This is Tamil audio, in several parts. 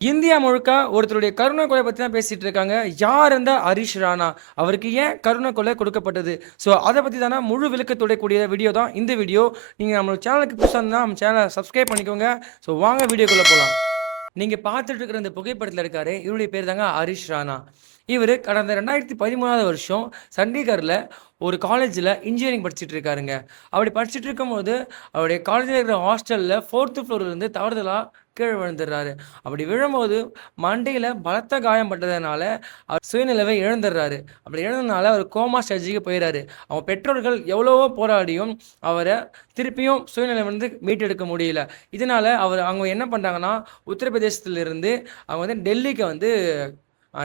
இந்தியா முழுக்க ஒருத்தருடைய கருணை கொலை பத்தி தான் பேசிட்டு இருக்காங்க. யார் அந்த ஹரிஷ் ராணா? அவருக்கு ஏன் கருணை கொலை கொடுக்கப்பட்டது? ஸோ அத பத்தி தான முழு விளக்கத்தோட கூடிய வீடியோ தான் இந்த வீடியோ. நீங்க நம்ம சேனலுக்கு புதுசா இருந்தா நம்ம சேனல சப்ஸ்கிரைப் பண்ணிக்கோங்க. ஸோ வாங்க வீடியோக்குள்ள போலாம். நீங்க பார்த்துட்டு இருக்கிற இந்த புகைப்படத்துல இருக்காரே, இவருடைய பேர் தாங்க ஹரிஷ் ராணா. இவரு கடந்த 2013வது வருஷம் சண்டிகர்ல ஒரு காலேஜ்ல இன்ஜினியரிங் படிச்சுட்டு இருக்காருங்க. அப்படி படிச்சுட்டு இருக்கும்போது, அவருடைய காலேஜ்ல இருக்கிற ஹாஸ்டல்ல 4த் ஃப்ளோர்ல இருந்து தவறுதலா கீழ விழுந்துடுறாரு. அப்படி விழும்போது மண்டையில பலத்த காயம் பட்டதுனால, அவர் சுயநினைவை இழந்துடுறாரு. அப்படி இழந்ததுனால அவர் கோமா ஸ்டேஜ்க்கு போயிறாரு. அவங்க பெற்றோர்கள் எவ்வளவோ போராடியும் அவர திருப்பியும் சுயநிலை வந்து மீட்டெடுக்க முடியல. இதனால அவங்க என்ன பண்றாங்கன்னா, உத்தரப்பிரதேசத்திலிருந்து அவங்க வந்து டெல்லிக்கு வந்து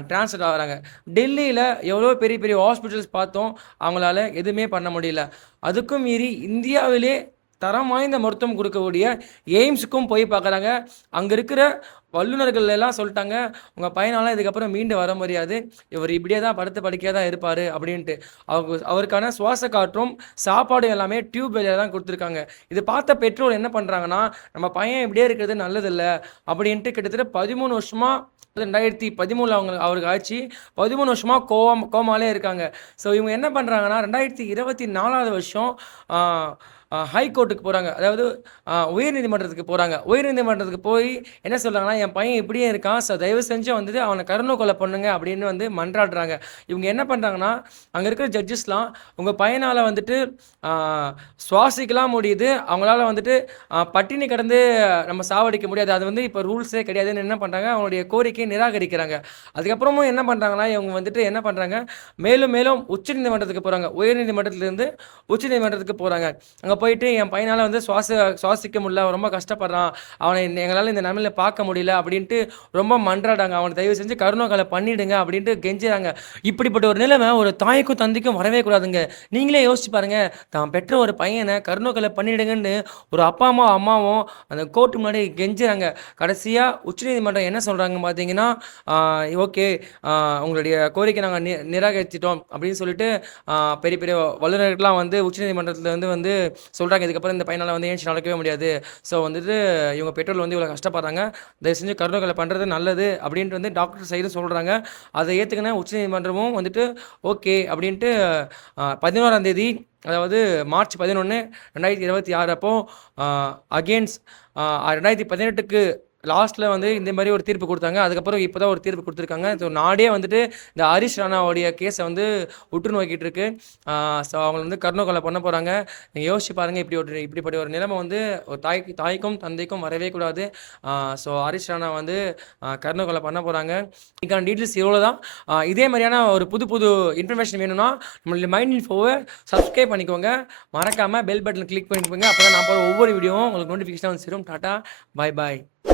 ட்ரான்ஸ்ஃபர் ஆகுறாங்க. டெல்லியில எவ்வளோ பெரிய பெரிய ஹாஸ்பிட்டல்ஸ் பார்த்தோம். அவங்களால எதுவுமே பண்ண முடியல. அதுக்கும் மீறி இந்தியாவிலே தரம் வாய்ந்த மருத்துவம் குடுக்கக்கூடிய எய்ம்ஸுக்கும் போய் பார்க்குறாங்க. அங்க இருக்கிற வல்லுனர்கள் எல்லாம் சொல்ட்டாங்க, "உங்க பையனால இதுக்கப்புறம் மீண்டு வர முடியாது. இவர் இப்படியே தான் படுத்த படுக்கையா தான் இருப்பாரு" அப்படின்ட்டு. அவருக்கான சுவாச காற்றும், சாப்பாடும் எல்லாமே டியூப் வழியா தான் குடுத்துருக்காங்க. இது பார்த்த பெற்றோர் என்ன பண்றாங்கன்னா, "நம்ம பையன் இப்படியே இருக்கிறது நல்லதில்ல" அப்படின்ட்டு கிட்டத்தட்ட 13 வருஷமா 2013ல அவருக்கு ஆச்சு. 13 வருஷமா கோமாலே இருக்காங்க. ஸோ இவங்க என்ன பண்றாங்கன்னா, 2024வது வருஷம் ஆ ஹைகோர்ட்டுக்கு போறாங்க. அதாவது உயர்நீதிமன்றத்துக்கு போறாங்க. உயர்நீதிமன்றத்துக்கு போய் என்ன சொல்றாங்கன்னா, "என் பையன் இப்படியே இருக்கான். ஸோ தயவு செஞ்சு வந்துட்டு அவன கருணை கொலை பண்ணுங்க" அப்படின்னு வந்து மன்றாடுறாங்க. இவங்க என்ன பண்றாங்கன்னா, அங்க இருக்கிற ஜட்ஜஸ்லாம், "உங்க பையனால வந்துட்டு ஆ சுவாசிக்கலாம் முடியுது. அவங்களால வந்துட்டு பட்டினி கிடந்து நம்ம சாவடிக்க முடியாது. அது வந்து இப்ப ரூல்ஸே கிடையாதுன்னு" என்ன பண்றாங்க, அவங்களுடைய கோரிக்கையை நிராகரிக்கிறாங்க. அதுக்கப்புறமும் என்ன பண்றாங்கன்னா, இவங்க வந்துட்டு என்ன பண்றாங்க, மேலும் மேலும் உச்சநீதிமன்றத்துக்கு போறாங்க. உயர்நீதிமன்றத்திலிருந்து உச்சநீதிமன்றத்துக்கு போறாங்க. அங்க போயிட்டு, "என் பையனால வந்து சுவாசிக்க முடியல. அவன் ரொம்ப கஷ்டப்படுறான். அவன எங்களால இந்த நிலைமையில பார்க்க முடியல" அப்படின்ட்டு ரொம்ப மன்றாடுறாங்க. "அவன தயவு செஞ்சு கருணை கொலை பண்ணிடுங்க" அப்படின்ட்டு கெஞ்சுறாங்க. இப்படிப்பட்ட ஒரு நிலைமை ஒரு தாய்க்கும் தந்தைக்கும் வரவே கூடாதுங்க. நீங்களே யோசிச்சு பாருங்க. தான் பெற்ற ஒரு பையன கருணை கொலை பண்ணிடுங்கன்னு ஒரு அப்பாவும், அம்மாவும் அந்த கோர்ட் முன்னாடி கெஞ்சுறாங்க. கடைசியா உச்சநீதிமன்றம் என்ன சொல்றாங்க பார்த்தீங்கன்னா, "ஓகே, உங்களுடைய கோரிக்கை நாங்க நிராகரிச்சுட்டோம்" அப்படின்னு சொல்லிட்டு பெரிய பெரிய வல்லுனர்கள்லாம் வந்து உச்சநீதிமன்றத்துல வந்து சொல்றாங்க, "இதுக்கப்புறம் இந்த பையனால வந்து ஏந்திச்சு நடக்கவே முடியாது. ஸோ வந்துட்டு இவங்க பெற்றோர்கள் வந்து இவ்வளோ கஷ்டப்படுறாங்க. தயவு செஞ்சு கருணை கொலை பண்றது நல்லது" அப்படின்ட்டு வந்து டாக்டர் சைடும் சொல்றாங்க. அதை ஏத்துக்கின உச்சநீதிமன்றமும் வந்துட்டு ஓகே அப்படின்ட்டு 11ஆம் தேதி, அதாவது மார்ச் 11, 2026 அப்போ அகெயின்ஸ்ட் 2018க்கு லாஸ்ட்ல வந்து இந்த மாரி ஒரு தீர்ப்பு குடுத்தாங்க. அதுக்கப்புறம் இப்ப தான் ஒரு தீர்ப்பு குடுத்துருக்காங்க. ஸோ நாடே வந்துட்டு இந்த ஹரிஷ் ராணாவுடைய கேஸ வந்து உற்று நோக்கிட்டு இருக்கு. ஸோ அவங்கள வந்து கருணை கொலை பண்ண போறாங்க. நீங்க யோசிச்சு பாருங்க, இப்படிப்பட்ட ஒரு நிலைமை வந்து ஒரு தாய்க்கும் தந்தைக்கும் வரவே கூடாது. ஸோ ஹரிஷ் ராணா வந்து கருணை கொலை பண்ண போறாங்க. இதுக்கான டீட்டெயில்ஸ் இவ்வளோ தான். இதே மாரியான ஒரு புது புது இன்ஃபர்மேஷன் வேணும்னா நம்மளுடைய மைண்ட் இன்ஃபோவ சப்ஸ்கிரைப் பண்ணிக்கோங்க. மறக்காம பெல் பட்டன கிளிக் பண்ணிக்கோங்க. அப்பதான் நான் போடுற ஒவ்வொரு வீடியோவும் உங்களுக்கு நோட்டிஃபிகேஷனா வந்து சேரும். டாடா, பாய் பாய்.